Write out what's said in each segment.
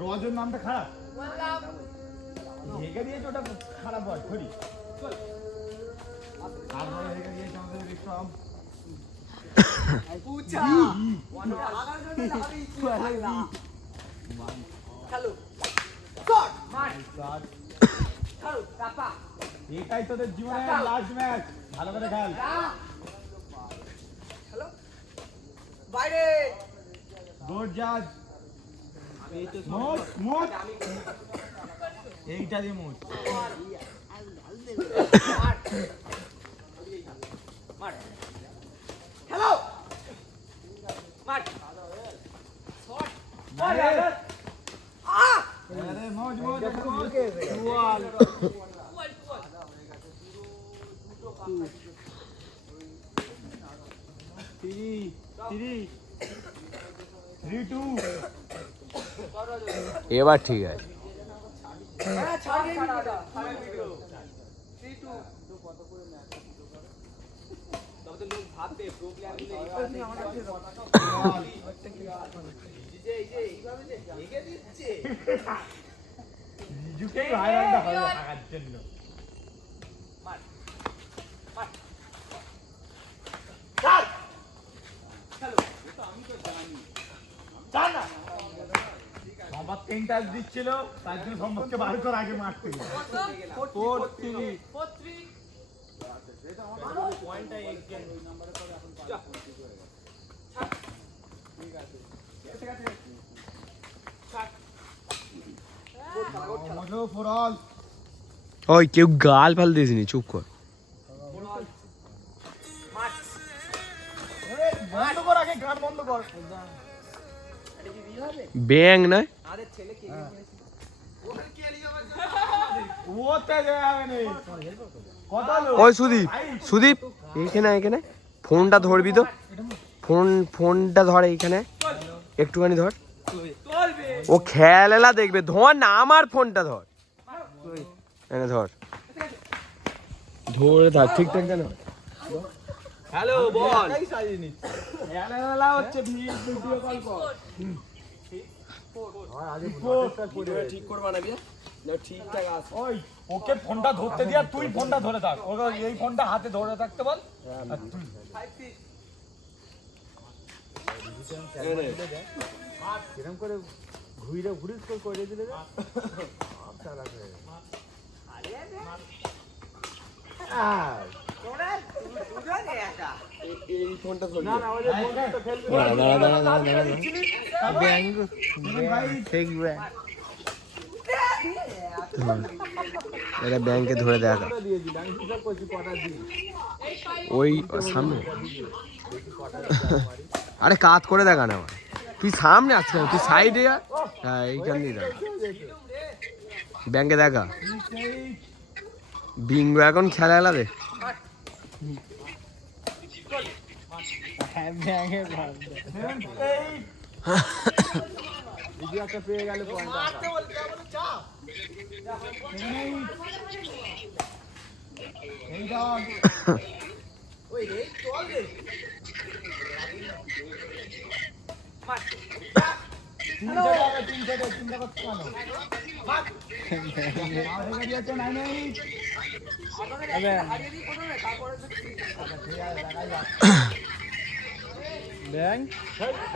রজর নামটা খারাপ হেগে দিয়েছে, ওটা খারাপ হয় থরি। তারপরে হেগে দিয়েছে আমাদের বিক্রম। এটাই তোদের জীবনের লাস্ট ম্যাচ, ভালো করে খেল। গুড জাজ। এইটা দিয়ে মোট হ্যালো মার শট আরে আরে মোজ মোজ ওয়াল এবার ঠিক আছে। তিনটা দিচ্ছিল, তার জন্য সম্পর্কে বার কর আগে মারতে। ওই কেউ গাল ফাল দিয়েছিনি, চুপ কর। বন্ধ কর আগে, গান বন্ধ কর। ব্যাং নয়, ওই সুদীপ, সুদীপ এইখানে এখানে ফোনটা ধরবি তো, ফোনটা ধর এইখানে, একটুখানি ধর। ও খেলা দেখবে, ধর না আমার ফোনটা ধর, এনে ধর, ধরে থাক ঠিকঠাক জানো। হ্যালো বল খেলা হচ্ছে, ভিডিও কল কর। ঠিক করবা না বিয়া ঠিকঠাক আছে। ওই ওকে ফোনটা ধরতে দিয়া, তুই ফোনটা ধরে থাক, ওকে এই ফোনটা হাতে ধরে থাকতে বল। আর তুই কিরম করে ঘুরে ঘুরিস করে দিলে এই ফোনটা ধরবি দাঁড়া দাঁড়া দাঁড়া দাঁড়া দাঁড়া, ব্যাং ঠিক ব্যাং, এটা ব্যাংকে ধরে দেখা। ওই সামনে, আরে কাত করে দেখা না, তুই সামনে আসছিস, তুই সাইডে, হ্যাঁ এইখান দিয়ে দেখা, ব্যাংকে দেখা। বিঙ্গো এখন খেলা এলা দে। পেয়ে গেলে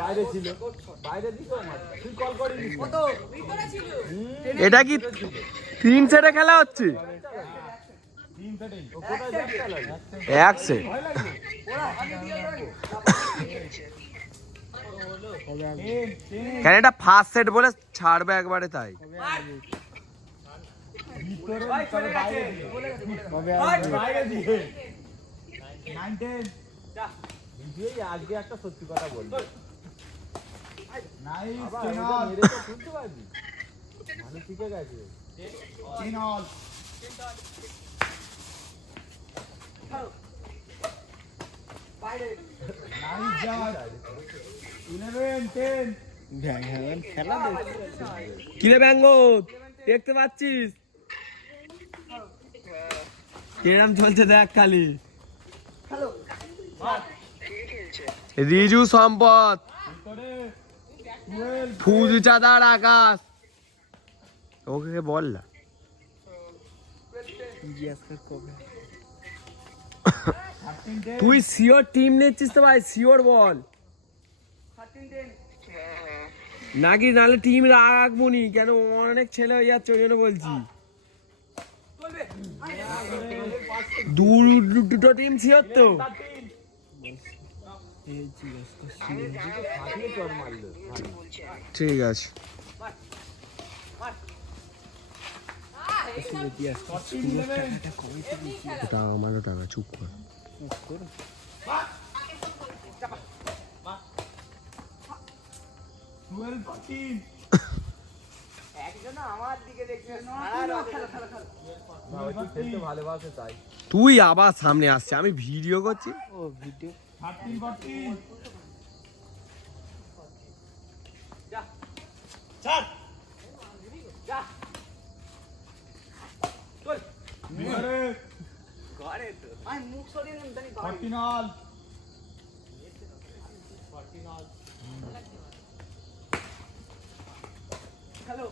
বাইরে ছিল, বাইরে দিত তুই কল করিস। এটা কি 3 সেটে খেলা হচ্ছে? 1 সেট। কেন এটা ফার্স্ট সেট বলে ছাড়বে একবারে, তাই আজকে একটা সত্যি কথা বলবো, ঠিক আছে কিরে ব্যঙ্গ দেখতে পাচ্ছিস কিরম চলছে দেখ খালি। রিজু সম্পদ, ভিতরে 12 ফুজু চাঁদার আকাশ। ওকে বল না। তুই শিওর টিম নিচ্ছিস তো ভাই, শিওর বল নাকি, নাহলে টিম রাখবনি কেন, অনেক ছেলে হয়ে যাচ্ছে ওই জন্য বলছি। দুটো টিম শিওর তো? ঠিক আছে। ওটা আমারও টাকা, চুপ কর। তুই আবার সামনে আসছে, আমি ভিডিও করছি। ও ভিডিও 13 14 যা যা চল ভিতরে ঘরে তো আমি মুখ সরিয়ে নেন জানি 14 অল 14 অল হ্যালো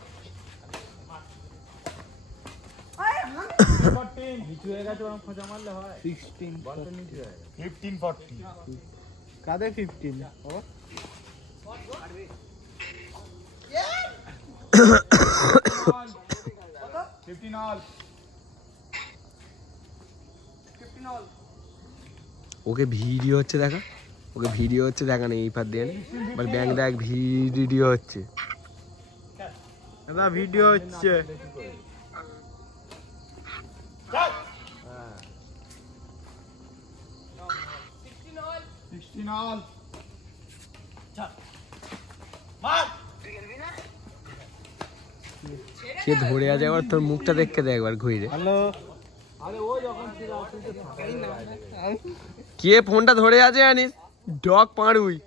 14 নিচে হয়ে গেছে, ওরকম খোঁজা মারলে হয়। 16 বল তো নিচে হয়ে গেছে। 15 14 কাদের 15 ও 15 অল 15 অল। ওকে ভিডিও হচ্ছে দেখা, ওকে ভিডিও হচ্ছে দেখা নেই, এই পার দিয়ে বল ব্যাংক দেখ ভিডিও হচ্ছে, দাদা ভিডিও হচ্ছে। চল 16 অল চল মার। সে ধরে আছে একবার, তোর মুখটা দেখতে দে একবার ঘুরে। হ্যালো আরে ও যখন ছিল কে ফোনটা ধরে আছে জানিস? ডগ পাঁড়ুই,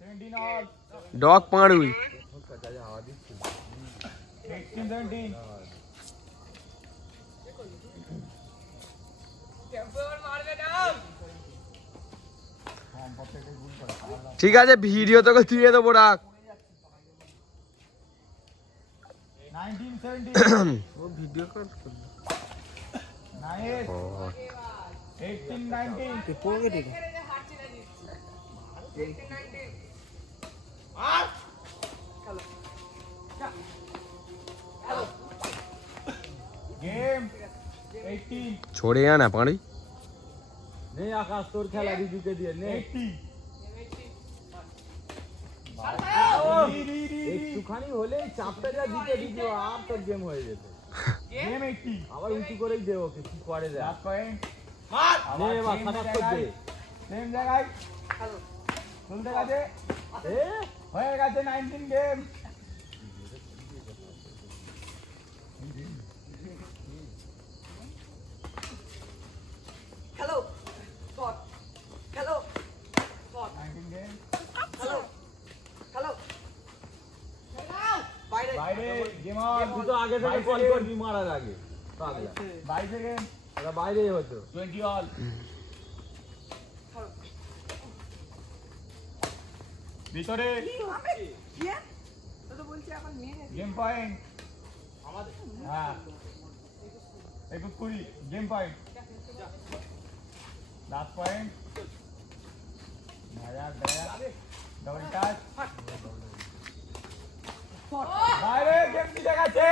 17 অল ডগ পাঁড়ুই। 16 17 ঠিক আছে ভিডিও তোকে দিয়ে দেবো, রাখ। 19 17 ও ভিডিও কল 9 18 19 তে পোগে দিল। 18 19 আর চলো চলো গেম 18 छोड़े या ना पानी। নে আকাশ তোর খেলা রিজুকে দিয়ে নে 80 একটুখানি হলে চাপটা যা দিতে দিত আর তোর গেম হয়ে যেত। গেম 80 আবার উঁচু করেই দে ওকে, কি করে দে লাস্ট পয়েন্ট মার নে বাস খারাপ করে দে সেম জায়গায় হ্যালো চলতে গেছে এ হয়ে গেছে 19 game. Hello spot hello spot 19 game hello hello বাইরে বাইরে গেম অন। তুই তো আগে থেকে কল করবি মারার আগে পাগলা। 22 সেকেন্ড এটা বাইরেই হতো। 20 অল ভিতরে গেম পয়েন্ট আমাদের হ্যাঁ 21 game point last point double touch বাইরে গেম জিতে গেছে।